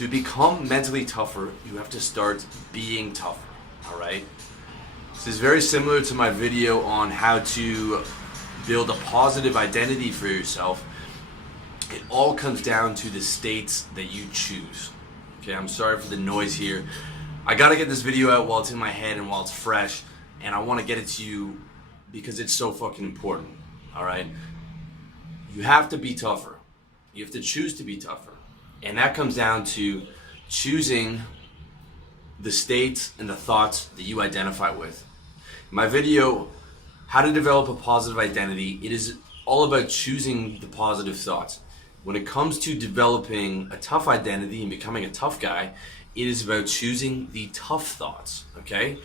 To become mentally tougher, you have to start being tougher, all right? This is very similar to my video on how to build a positive identity for yourself. It all comes down to the states that you choose. Okay, I'm sorry for the noise here. I gotta get this video out while it's in my head and while it's fresh, and I wanna get it to you because it's so fucking important, all right? You have to be tougher. You have to choose to be tougher. And that comes down to choosing the states and the thoughts that you identify with. My video, How to Develop a Positive Identity, it is all about choosing the positive thoughts. When it comes to developing a tough identity and becoming a tough guy, it is about choosing the tough thoughts, okay?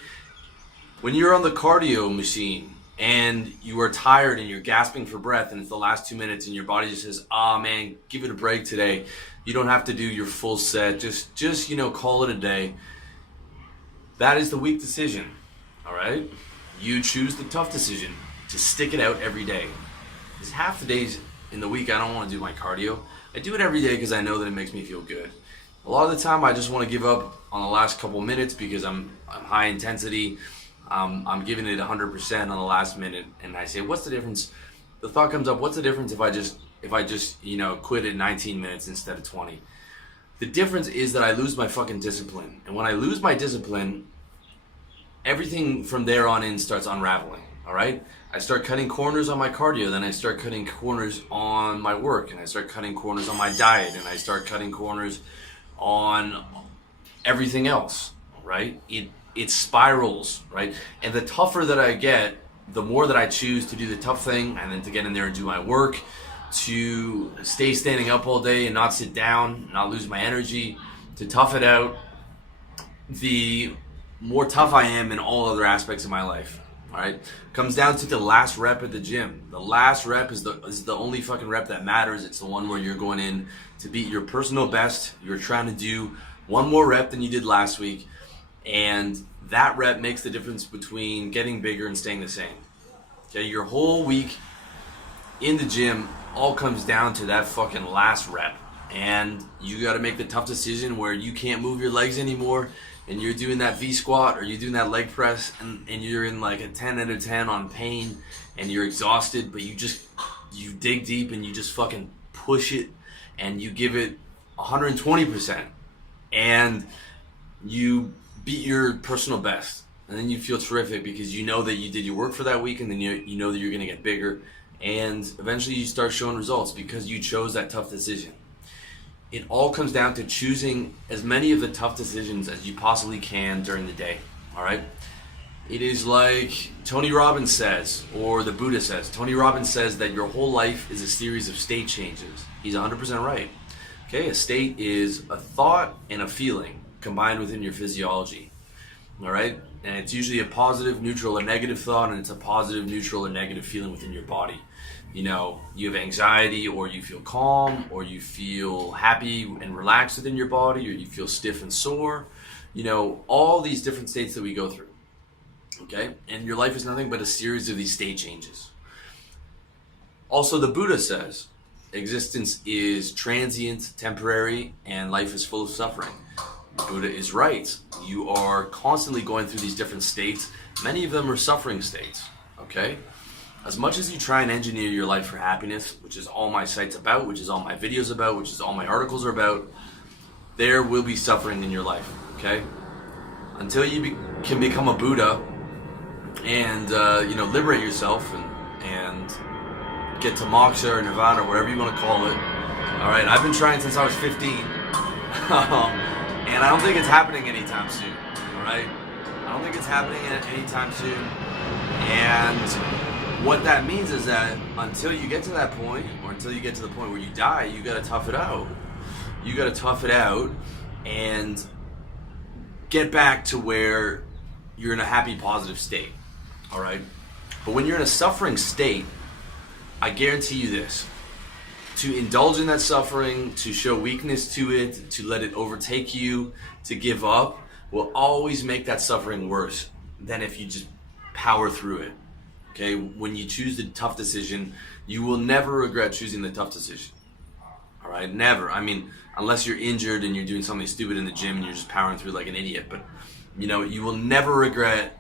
When you're on the cardio machine and you are tired and you're gasping for breath and it's the last 2 minutes and your body just says, man, give it a break today. You don't have to do your full set. Just call it a day. That is the weak decision, all right? You choose the tough decision to stick it out every day. Because half the days in the week I don't want to do my cardio. I do it every day because I know that it makes me feel good. A lot of the time I just want to give up on the last couple minutes because I'm high intensity. I'm giving it 100% on the last minute, and I say, what's the difference? The thought comes up, what's the difference if I just quit at 19 minutes instead of 20? The difference is that I lose my fucking discipline. And when I lose my discipline, everything from there on in starts unraveling, all right? I start cutting corners on my cardio, then I start cutting corners on my work, and I start cutting corners on my diet, and I start cutting corners on everything else, right? It spirals, right? And the tougher that I get, the more that I choose to do the tough thing and then to get in there and do my work, to stay standing up all day and not sit down, not lose my energy, to tough it out, the more tough I am in all other aspects of my life, all right? Comes down to the last rep at the gym. The last rep is the only fucking rep that matters. It's the one where you're going in to beat your personal best. You're trying to do one more rep than you did last week. And that rep makes the difference between getting bigger and staying the same. Okay, your whole week in the gym all comes down to that fucking last rep. And you got to make the tough decision where you can't move your legs anymore and you're doing that V squat or you're doing that leg press and you're in like a 10 out of 10 on pain and you're exhausted, but you dig deep and you just fucking push it and you give it 120%. And you beat your personal best, and then you feel terrific because you know that you did your work for that week, and then you know that you're going to get bigger, and eventually you start showing results because you chose that tough decision. It all comes down to choosing as many of the tough decisions as you possibly can during the day, all right? It is like Tony Robbins says, or the Buddha says. Tony Robbins says that your whole life is a series of state changes. He's 100% right. Okay, a state is a thought and a feeling combined within your physiology, all right? And it's usually a positive, neutral, or negative thought, and it's a positive, neutral, or negative feeling within your body. You have anxiety, or you feel calm, or you feel happy and relaxed within your body, or you feel stiff and sore. All these different states that we go through, okay? And your life is nothing but a series of these state changes. Also, the Buddha says, existence is transient, temporary, and life is full of suffering. Buddha is right. You are constantly going through these different states. Many of them are suffering states, okay? As much as you try and engineer your life for happiness, which is all my site's about, which is all my videos about, which is all my articles are about, there will be suffering in your life, okay? Until you can become a Buddha and, liberate yourself and get to moksha or nirvana, or whatever you want to call it. All right, I've been trying since I was 15. And I don't think it's happening anytime soon, all right? I don't think it's happening anytime soon. And what that means is that until you get to that point, or until you get to the point where you die, you gotta tough it out. You gotta tough it out and get back to where you're in a happy, positive state, all right? But when you're in a suffering state, I guarantee you this. To indulge in that suffering, to show weakness to it, to let it overtake you, to give up, will always make that suffering worse than if you just power through it. Okay? When you choose the tough decision, you will never regret choosing the tough decision. All right, never. I mean, unless you're injured and you're doing something stupid in the gym and you're just powering through like an idiot. But you will never regret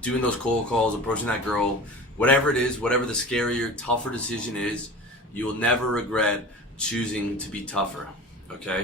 doing those cold calls, approaching that girl, whatever it is, whatever the scarier, tougher decision is. You will never regret choosing to be tougher. Okay.